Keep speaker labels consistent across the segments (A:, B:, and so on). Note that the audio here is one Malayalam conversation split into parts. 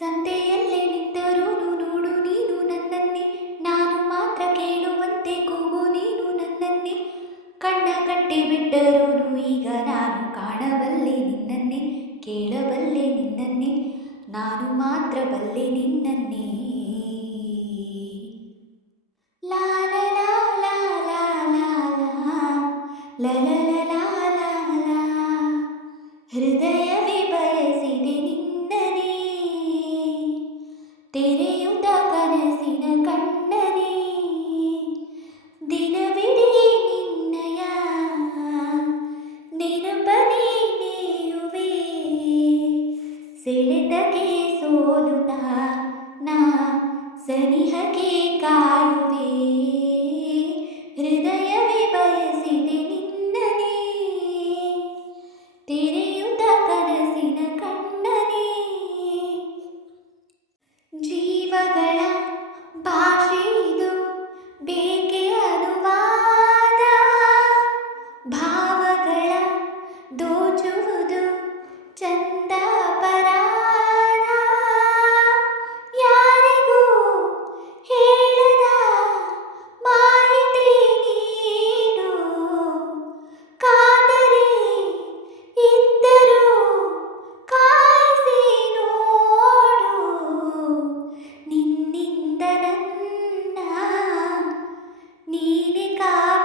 A: ಸಂತೆಯಲ್ಲೇ ನಿಂತರೂ ನೋಡು ನೀನು ನನ್ನನ್ನೇ ನಾನು ಮಾತ್ರ ಕೇಳುವಂತೆ ಕೂಗು ನೀನು ನನ್ನನ್ನೇ ಕಣ್ಣ ಕಟ್ಟಿ ಬಿಟ್ಟರೂ ಈಗ ನಾನು ಕಾಣಬಲ್ಲೆ ನಿನ್ನನ್ನೇ ಕೇಳಬಲ್ಲೆ ನಿನ್ನನ್ನೇ ನಾನು ಮಾತ್ರ ಬಲ್ಲೆ ನಿನ್ನನ್ನೇ ಲಾ ಲಾ ಲಾ ಲಾ ಲಾ ಲಾ ಲಾ ಲಾ ಲಾ ಮಗಳ का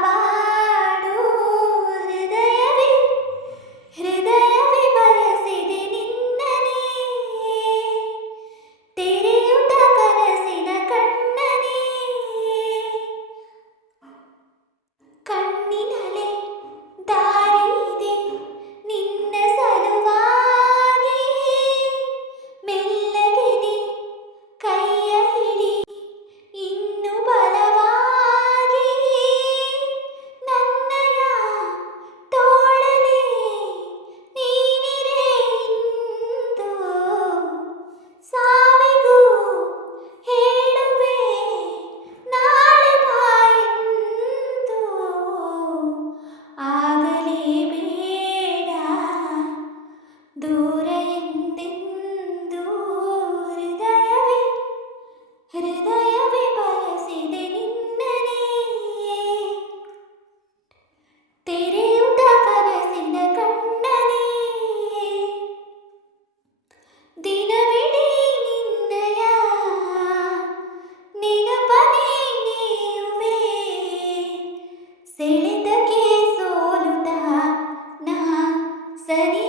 A: ദൂരെ ഹൃദയവേ ഹൃദയവേ പരസിതെ നിന്നനേ തെരയുത കരസിന കണ്ണനേ ദിനവിടേ നിന്നയ നിനപനേ നീയുവേ. സെളിതകേ സോലുത നാ സനി